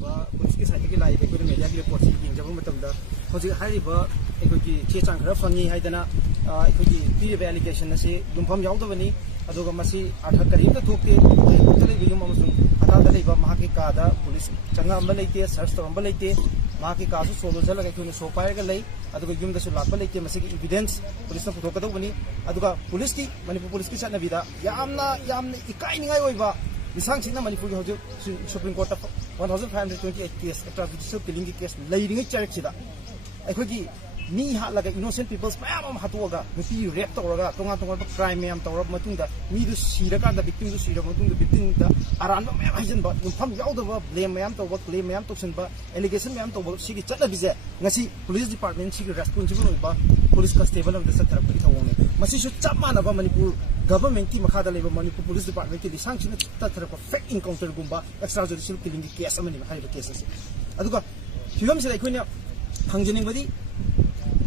police की side की लाई media की रिपोर्ट से हजी चे चांग खर फंगी पीब एलिगेशन से दुमफम यादवनी आठ करीब थोते यूम अताद काद पुलिस चंगम लेते सर्च तौरब लेते कासू सोलो चलग सो पायग यूम लाप लेते इविडेंस पुलिस पुथोकदबनी पुलिस की मनपुर पुलिस की चटनबीद इकाईनिंग निसांग मनपुर की supreme court 1528 case extrajudicial killing की केस लेरिंग चारक्सीद मी हालग इनोसेंट पीपल्स मैम हाथोग नुपी रेप तौर तोान तोब क्राइम मैम तौर मीदू सीरकान विक्टिम सीरब विक्टिम अरान मैम हाइजन यूफम यादव ब्लेम मैम तौब क्लेम मैम तौसन एलिगेशन मैम तौब चटनबीजे पुलिस डिपार्टमेंट की रेस्पोंसिबल पुलिस कंस्टेबल चतरपी थोने चप मानब मनपुर गवर्नमेंट की मखाद मनपुर पुलिस डिपार्टमेंट की दिशांग तथरप फेक इनकाउंटरगुब एक्स्ट्रा जुडिशियल किलिंग की केस केस फिल्म से हंजनिंग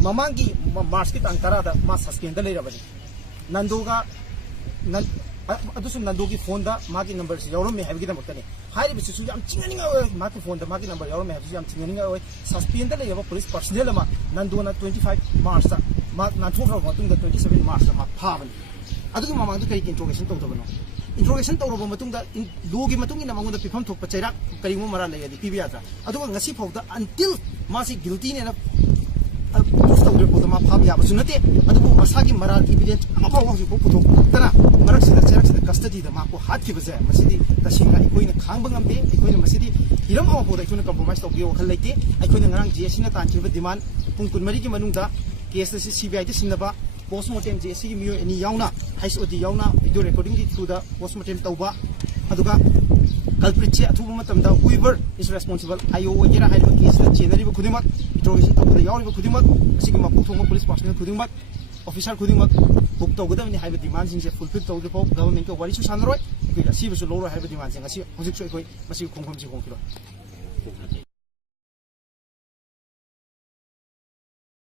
ममांग की मार्च की तंग तराद मा सस्पेंड लेरबनी नंदोगा नंदो की फोन मागी नंबर से यौरमे है फोन मागी नंबर यौरमे चिंगनिंग सस्पेंड लेब पुलिस पर्सनल नंदोना 25 मार्च नाथोख्रब 27 मार्च फाबनी ममांग कई इंट्रोगेशन तौदबनो इंट्रोगेशन तौरब लॉ की मंगों पीफम थोप चैरा करीगो मरा लेदी पीब याद्रा फौद अंटिल मासी गिल्टी ने प्रूफ तौद्रे मा फाब याबसु नते मसा की मराल इविडेंस पुथोना मरक चैरक कस्टडी माको हाथीबजे तसेंगा अखोइना खांब ngamde अखोइना मसिदी हिरम अमफोद अखोइना कंप्रोमाइज तौबी वखल लेते अखोइना ngarang GSC ना तानखिबा डिमांड पुंग 12 की मनुंगदा केस से CBI ते सिंदबा पोस्टमार्टम GSC की मियो एनी याउना हाइसओडी याउना वीडियो रिकॉर्डिंग की थ्रू दा पोस्टमार्टम तौबा अदुगा कल्प्रिट से अथुब मतमदा हुइवर इज रेस्पोंसिबल आयो वगेरा हाइबा केस चेनरिबा खुदिमक इंट्रोगेशन तौबदा याउरिबा खुदिमक असिगी मपुथोंग पुलिस पर्सनल खुदिमक ऑफिसर खुदिमक बुक तौगदबनी हाइबा डिमांड सिंग से फुलफिल तौद्रिफो गवर्नमेंट को वारिसु सानरोय असिबसु लोरो हाइबा डिमांड सिंग असि हुजिकसु अखोइ मसि खोंखोम से खोंखिरो